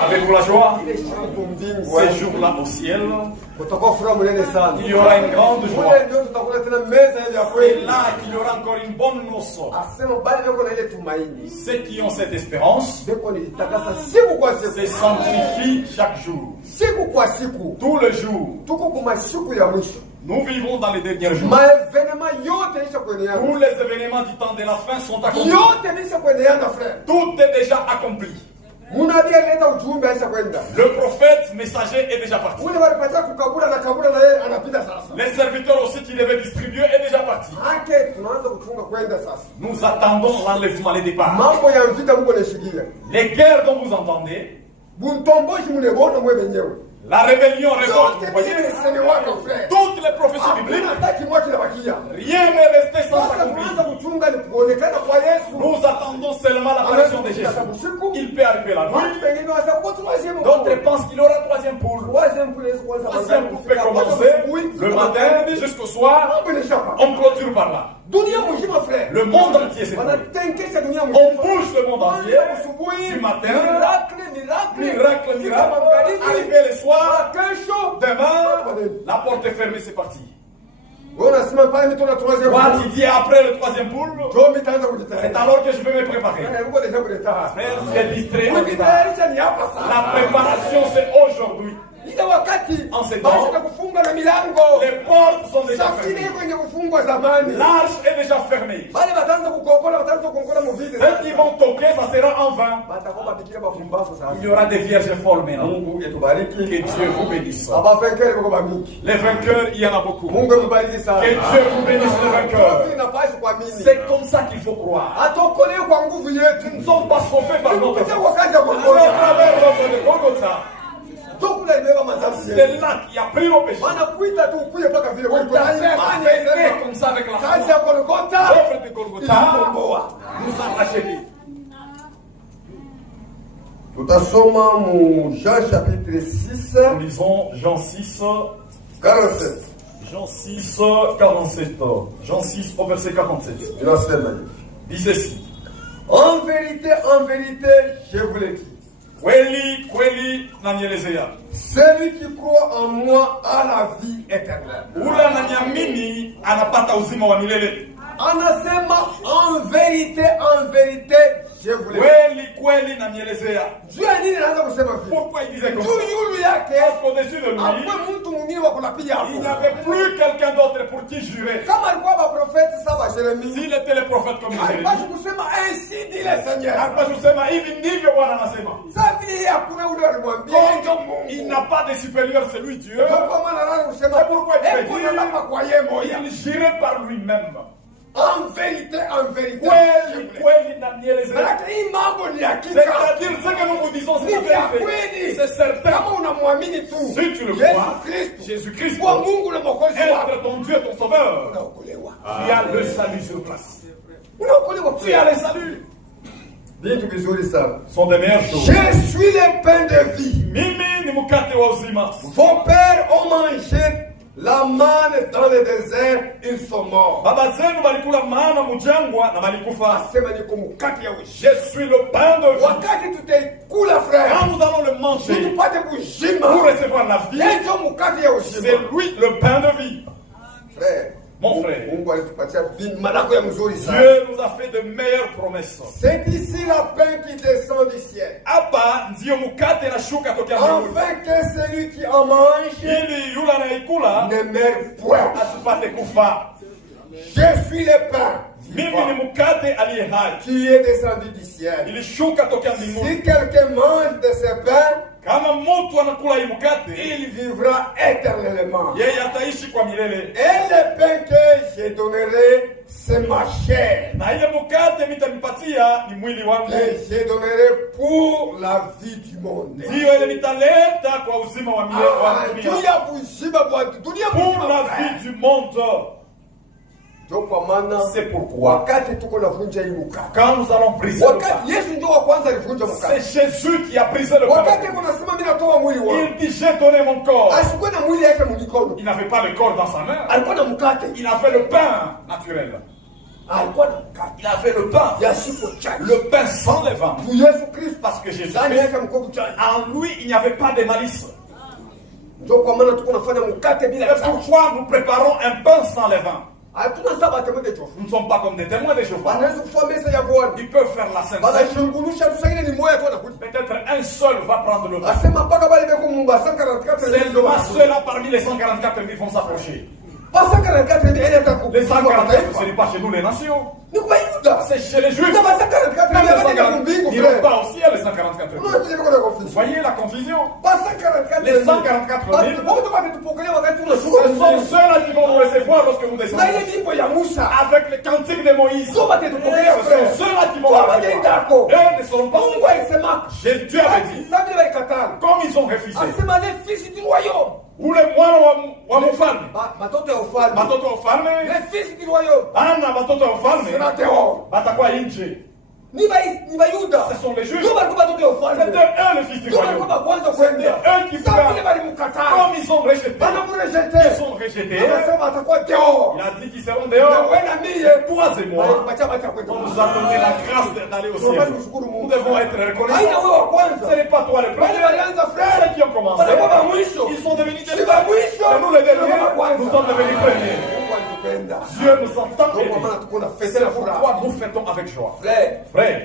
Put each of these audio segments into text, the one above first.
Avez-vous la joie? Ces jours-là au ciel, il y aura une grande joie. Et là qu'il y aura encore une bonne noce. Ceux qui ont cette espérance se sanctifient chaque jour. Tout le jour. Nous vivons dans les derniers jours. Tous les événements du temps de la fin sont accomplis. Tout est déjà accompli. Le prophète messager est déjà parti. Les serviteurs aussi qui devaient distribuer est déjà parti. Nous attendons l'enlèvement, les départs. Les guerres dont vous entendez, la rébellion révolte, vous voyez, toutes les prophéties bibliques, rien n'est resté sans s'accomplir. Nous attendons seulement l'apparition de Jésus. Il peut arriver la nuit. D'autres pensent qu'il y aura troisième poule. Troisième poule peut commencer le matin jusqu'au soir. On clôture par là. Le monde entier s'est bouge. On bouge le monde entier. Du matin, miracle, arrivé le soir, demain, la porte est fermée, c'est parti. Quand il dit après le troisième poule, c'est alors que je vais me préparer. Frère, c'est distrait. La préparation, c'est aujourd'hui. En ces temps, les portes sont déjà fermées. L'arche est déjà fermée. Ceux qui vont toquer, ça sera en vain. Il y aura des vierges folles maintenant. Que Dieu vous bénisse. Les vainqueurs, il y en a beaucoup. Que Dieu vous bénisse, les vainqueurs. C'est comme ça qu'il faut croire. Nous ne sommes pas sauvés par notre c'est là qui a pris nos péchés. On t'a fait comme ça avec la foi. L'œuvre de Golgotha nous a rachetés. Jean chapitre 6. Nous lisons Jean 6, 47. Jean 6, 47. Jean 6 au verset 47. Dit ceci. En vérité, je vous le dis. Celui qui croit en moi a la vie éternelle. Anasema en vérité, je vous le dis. Pourquoi il disait comme ça? Parce qu'au-dessus de lui, il n'y avait plus quelqu'un d'autre pour qui jurer. S'il était le prophète comme Jérémie, ainsi dit le Seigneur. Il n'a pas de supérieur, c'est lui Dieu. C'est pourquoi il jurait par lui-même. En vérité, c'est-à-dire ce que nous vous disons, c'est la vérité. C'est certain. Si tu le crois, Jésus-Christ être ton Dieu, ton sauveur, tu as le salut sur place. Tu as le salut. Sont des meilleures choses. Je suis le pain de vie. Vos pères ont mangé la manne dans le désert, ils sont morts. Je suis le pain de vie. Quand nous allons le manger pour recevoir la vie, c'est lui le pain de vie. Frère, mon frère, Dieu nous a fait de meilleures promesses. C'est ici la pain qui descend du ciel. Afin que celui qui en mange ne meure point. Je suis le pain qui est descendu du ciel. Si quelqu'un mange de ce pain, il vivra éternellement. Et le pain que je donnerai, c'est ma chair. Et je donnerai pour la vie du monde. Pour la vie du monde. C'est pourquoi quand nous allons briser le pain, c'est Jésus qui a brisé le pain. Il dit j'ai donné mon corps. Il n'avait pas le corps dans sa main. Il avait le pain naturel. Il avait le pain. Le pain sans levain. Parce que Jésus, en lui, il n'y avait pas de malice. C'est pourquoi nous préparons un pain sans levain. Nous ne sommes pas comme des témoins de Jéhovah. Ils peuvent faire la Sainte Seine. Peut-être un seul va prendre le pain. Seulement ceux-là parmi les 144 000 vont s'approcher. Les 144, ce n'est pas chez nous les nations. C'est chez les Juifs. Même les 144 ils n'ont pas aussi les 144 000. Vous voyez la confusion? Les 144 000, ce sont ceux-là qui vont nous recevoir lorsque vous descendez. Avec les cantiques de Moïse. Ce sont ceux-là qui vont nous recevoir. Eux ne seront pas. Dieu avait dit, comme ils ont refusé. Pour les moines wa mufalme. Batoto wa ufalme. Bana batoto wa ufalme. Batakuwa nje. Ce sont les juifs. C'était eux le fils du royaume. C'était eux qui voulaient. Comme ils sont rejetés. Ils sont rejetés. Il a dit qu'ils seront dehors. Toi et moi, on nous a donné la grâce d'aller au ciel. Nous devons être reconnaissants. Ce n'est pas toi le premier. Ceux qui ont commencé, ils sont devenus des premiers. Et nous les derniers, nous sommes devenus premiers. Dieu nous entend et c'est pourquoi nous fêtons avec joie. Frère,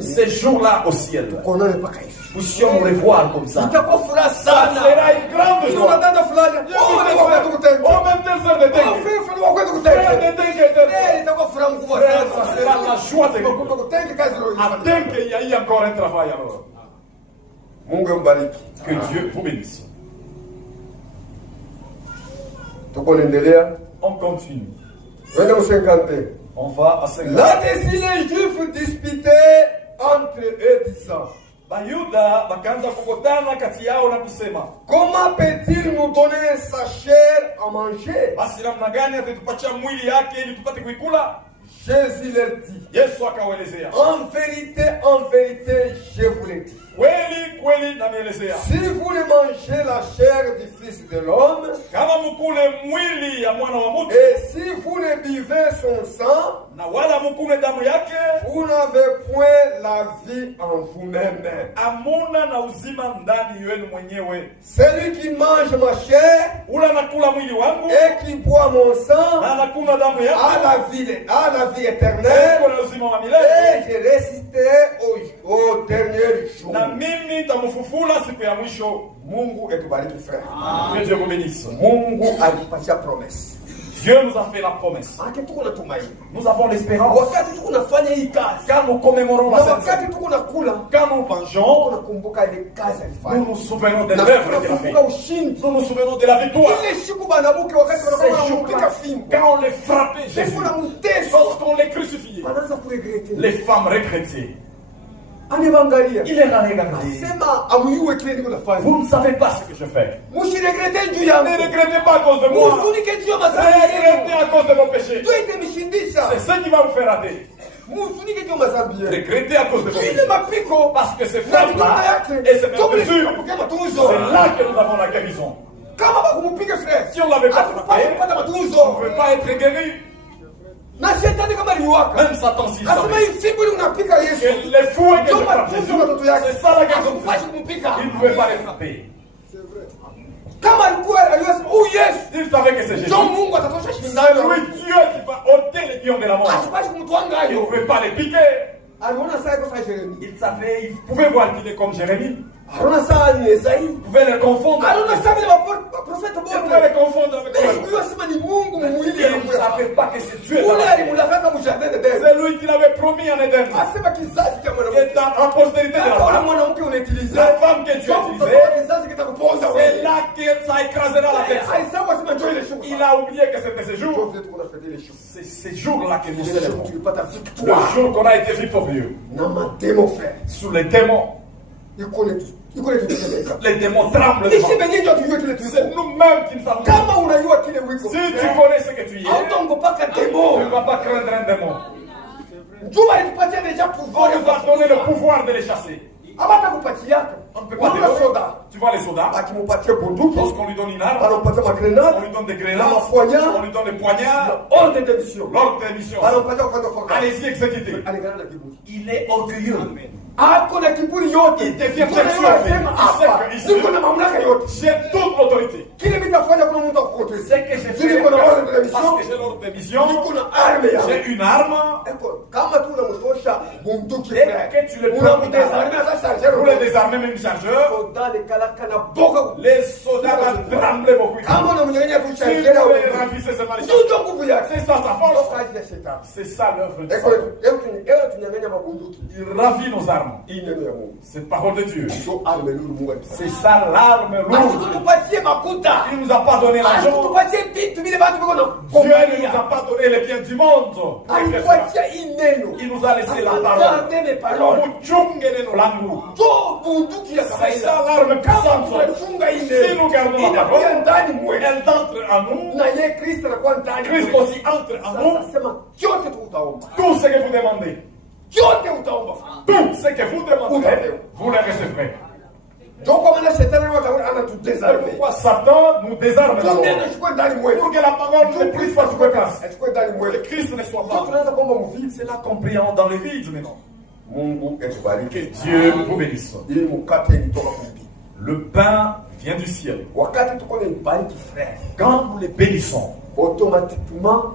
ces jours-là au ciel, nous puissions nous revoir comme ça. Ça sera une grande joie. Oh, même tel sœur de frère, ça sera la joie de Dieu. Attends qu'il y ait encore un travail alors. Que Dieu vous bénisse. On continue. On va à 50. Là-dessus, les Juifs disputaient entre eux, disant, comment peut-il nous donner sa chair à manger? Jésus leur dit, en vérité, je vous le dis. Si vous ne mangez la chair du Fils de l'homme, et si vous ne buvez son sang, vous n'avez point la vie en vous-même. Celui qui mange ma chair et qui boit mon sang a la vie éternelle, et je résisterai au dernier jour. Mungu etubariki frère. Que Dieu vous bénisse. Mungu alitupatia promesse. Dieu nous a fait la promesse. Nous avons l'espérance. Quand nous commémorons la Sainte Seine, quand nous mangeons, nous nous souvenons de l'œuvre qu'il a fait. Nous nous souvenons de la victoire. Quand on les frappait, Jésus, lorsqu'on les crucifiait, les femmes regrettaient. Il est regardé. Vous ne savez pas ce que je fais. Ne regrettez pas à cause de moi. Ne regrettez à cause de vos péchés. C'est ce qui va vous faire rater. Regrettez à cause de vos péchés. Parce que ces femmes-là et ces mesures, c'est là que nous avons la guérison. Si on ne l'avait pas frappé, on ne peut pas être guéri. Même Satan s'il savait que les fouets que je frappe Jésus, c'est ça la guérison. Il ne pouvait pas les frapper. Il savait que c'est Jésus. C'est lui Dieu qui va ôter les guillons de la mort. Il ne pouvait pas les piquer. Il savait, il pouvait voir qu'il est comme Jérémie. Vous pouvez les confondre. Vous pouvez les confondre avec toi. Il ne savait pas que c'est Dieu. C'est lui qui l'avait promis en Éden. Et dans la postérité de la femme que Dieu a utilisée, c'est là que ça écrasera la tête. Il a oublié que c'était ce jour. C'est ce jour-là que nous célébrons. Le jour qu'on a été victorieux. Sous les démons. Les démons tremblent. C'est nous-mêmes qui ne savons pas. Si tu connais ce que tu es, tu ne vas pas craindre un démon. On nous a donné le pouvoir de les chasser. On ne peut pas donner. Tu vois les soldats. Lorsqu'on lui donne une arme, on lui donne des grenades, on lui donne des poignards. Ordre de mission. L'ordre de mission. Allez-y, exécutez. Il est orgueilleux. Il devient persuadé. Il sait que j'ai toute l'autorité. Ce que j'ai fait parce que j'ai l'ordre de mission, j'ai une arme. Et que tu le prends pour les désarmer, même chargeur, les soldats vont trembler beaucoup. Si vous les ravissez seulement les chargeurs, c'est ça sa force. C'est ça l'œuvre de Dieu. Il ravit nos armes. C'est parole de Dieu. C'est ça l'arme lourde. Il ne nous a pas donné l'argent. Dieu ne nous a pas donné les biens du monde. Il nous a laissé la parole. C'est ça l'arme puissante. Si nous gardons la parole, elle entre en nous. Christ aussi entre en nous. Tout ce que vous demandez. Tout ce que vous demandez, vous le recevrez. Pourquoi Satan nous désarme d'abord? Pour que la parole ne puisse pas trouver place. Que Christ ne soit pas. C'est là qu'on prie dans le vide maintenant. Que Dieu vous bénisse. Le pain vient du ciel. Quand nous les bénissons, automatiquement,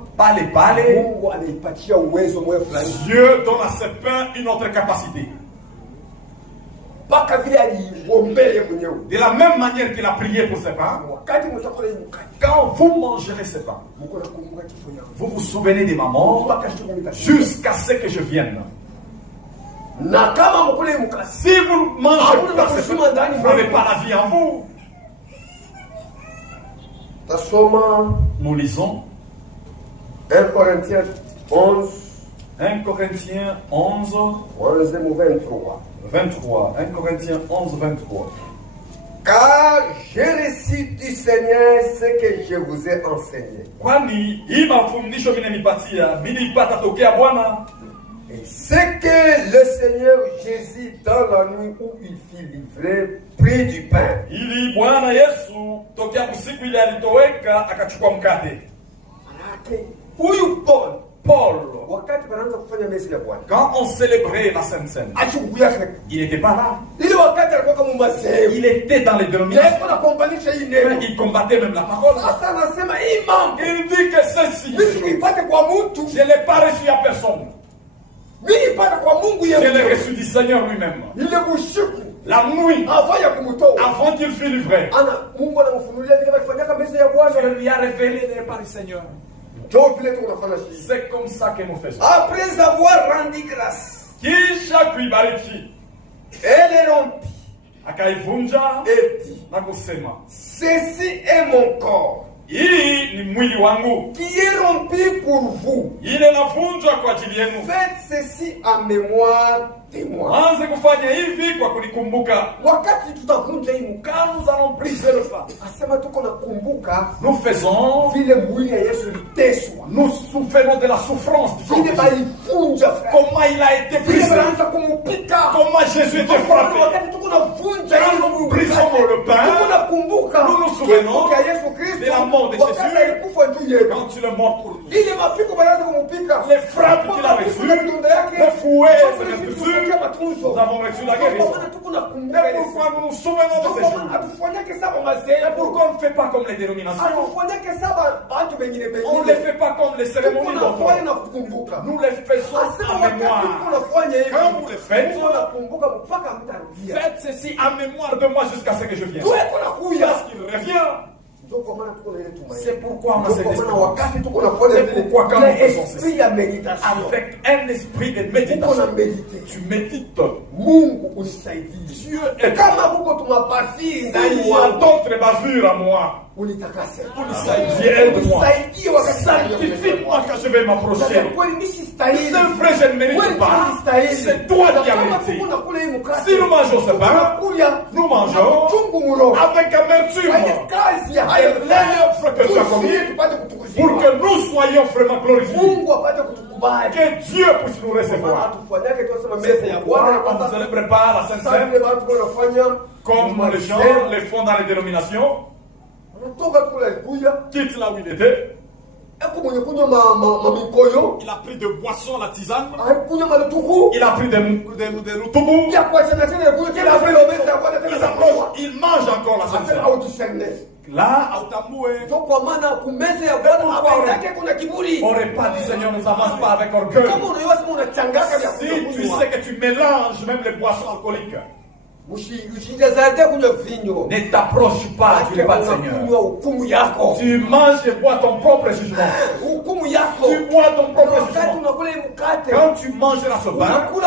Dieu donne à ce pain une autre capacité. De la même manière qu'il a prié pour ce pain, quand vous mangerez ce pain, vous vous souvenez de ma mort jusqu'à ce que je vienne. Si vous mangez pas ce pain, vous n'avez pas la vie en vous. Nous lisons 1 Corinthiens 11. 1 Corinthiens 11. 23. 1 Corinthiens 11, 23. Car je récite du Seigneur ce que je vous ai enseigné. Et ce que le Seigneur Jésus, dans la nuit où il fut livré, prit du pain. Paul, quand on célébrait la Sainte Seine, il n'était pas là. Il était dans les dénominations. Il combattait même la parole. Il dit que ceci, je ne l'ai pas reçu à personne. Je l'ai reçu du Seigneur lui-même. La nuit, avant qu'il fût livré, Dieu lui a révélé par le Seigneur. C'est comme ça que nous faisons. Après avoir rendu grâce, elle rompit et dit, ceci est mon corps qui est rompu pour vous. Faites ceci en mémoire de moi. Quand nous allons briser le pain, nous faisons, nous souffrons de la souffrance du corps. Comment il a été brisé, comment Jésus était frappé. Quand nous brisons le pain, nous nous souvenons de la mort de Jésus. Quand tu le mords pour nous, les frappes qu'il a reçues, les fouets, nous avons reçu la guérison. Et pourquoi nous nous souvenons de ces jours? Et pourquoi on ne fait pas comme les dénominations? On ne les fait pas comme les cérémonies d'enfants. Nous les faisons en mémoire. Quand vous les faites, faites ceci en mémoire de moi jusqu'à ce que je vienne. Parce qu'il revient. C'est pourquoi on a cet esprit. C'est pourquoi quand nous faisons ceci, avec un esprit de méditation, tu médites. Dieu est. Il y a d'autres bavures à moi. unitakase. Aide-moi. Sanctifie-moi quand je vais m'approcher. C'est vrai, je ne mérite pas. C'est toi qui as mérité. Si nous mangeons ce pain, nous mangeons avec amertume. Et l'œuvre que tu as commis pour que nous soyons vraiment glorifiés. Que Dieu puisse nous recevoir. C'est pourquoi on se prépare la Sainte Seine, comme les gens les font dans les dénominations. Quitte là où il était. Il a pris de boissons, la tisane. Il a pris des routubou. Il mange encore la Sainte Seine. Là, on n'aurait pas dit Seigneur, ne s'avance pas avec orgueil. Si tu sais que tu mélanges même les boissons alcooliques, ne t'approche pas du repas du Seigneur. Tu manges et bois ton propre jugement. Tu bois ton propre jugement. Quand tu mangeras ce pain, tu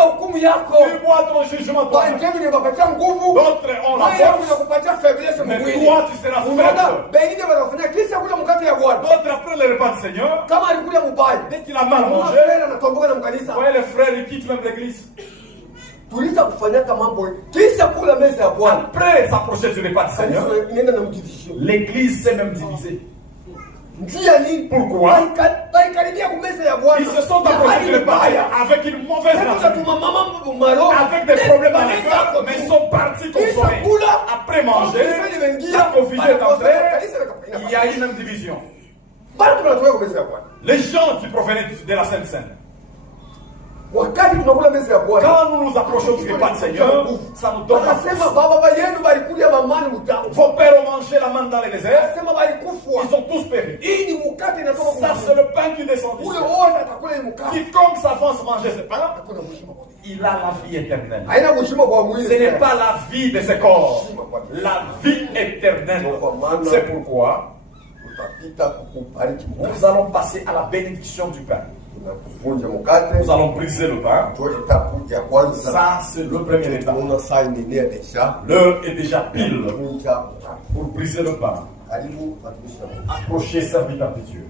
bois ton jugement. D'autres ont la force, mais toi tu seras faible. D'autres après le repas du Seigneur, dès qu'il a mal mangé, ouais, les frères ils quittent même l'église. Après s'approcher du repas du Seigneur, l'église s'est même divisée. Pourquoi? Ils se sont approchés du repas avec une mauvaise nature, avec des problèmes dans le cœur, mais ils sont partis consommer. Après manger, la confusion est entrée, il y a eu même division. Les gens qui provenaient de la Sainte Seine, quand nous nous approchons du repas du Seigneur, ça nous donne la force. Vos pères ont mangé la manne dans les déserts, ils ont tous péri. Ça c'est le pain qui descend du ciel. Quiconque s'avance manger ce pain, il a la vie éternelle. Ce n'est pas la vie de ce corps, la vie éternelle. C'est pourquoi nous allons passer à la bénédiction du pain. Nous allons briser le pain. Ça, c'est le premier état. L'heure est déjà pile pour briser le pain. Approchez, serviteur de Dieu.